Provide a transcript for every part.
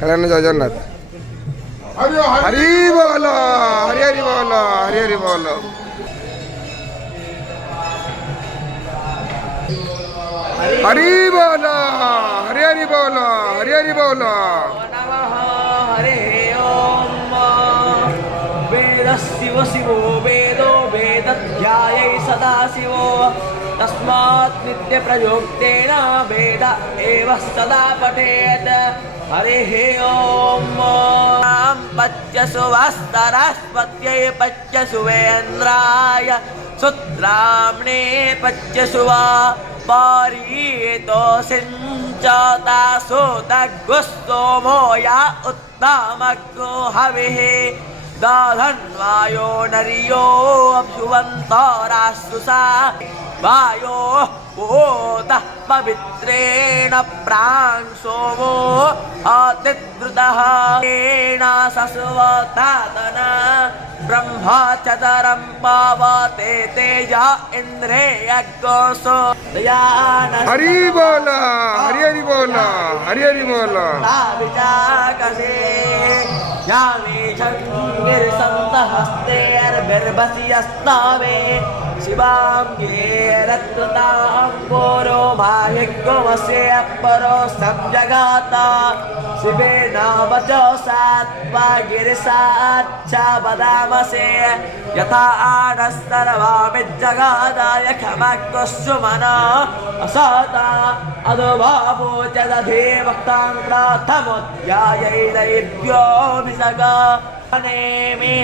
कल्याण जय जगन्नाथ हरि बोल हरि हरि बोल हरि हरि बोल हरि बोल हरि हरि बोल हरि हरि बोल हरे ओम वेद शिव शिवो वेदो वेदध्यायै सदा शिवो तस्मात् नित्य प्रयोक्तेन वेद एव सदा पठेत् हरिः ओम पच्यसु वस्तरस्पत्यै पच्यसु वेन्द्राय सुत्राम्णे पच्यसु वा पारीतो सिञ्चता सुतगुस्तोमो या उत्तमग्नो हविः दाधन्वायो नरियो अभ्युवन्तरासुसा वायो ओतः पवित्रेण प्रांसोमो अतिद्रुतः तेन सस्वतातन ब्रह्मचतरं पावते तेज इन्द्रे यज्ञोऽसो हरि बोल हरि हरि बोल हरि हरि बोल विचाकसे यामीशङ्गिरिसन्तहस्तेर्भिर्भसियस्तावे शिवाङ्गेरत्नताम्बोरो माहिग्गमस्य परो संजगाता शिवेन वचो सात्वा गिरिसाच्चा वदामसे यथा आनस्तरवामिज्जगादाय क्षमक्वस्सुमना असता अधोभावो च दधे भक्तां प्राथमोऽध्यायैदैभ्योऽभिषगा नेमि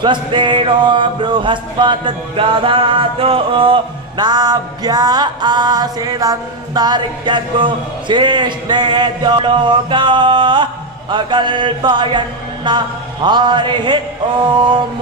स्वस्तेनो बृहस्पतिर्दधातु नाभ्या आसीदन्तरिक्षगो श्रेष्ठेभ्यो लोका अकल्पयन्न हरिः ओम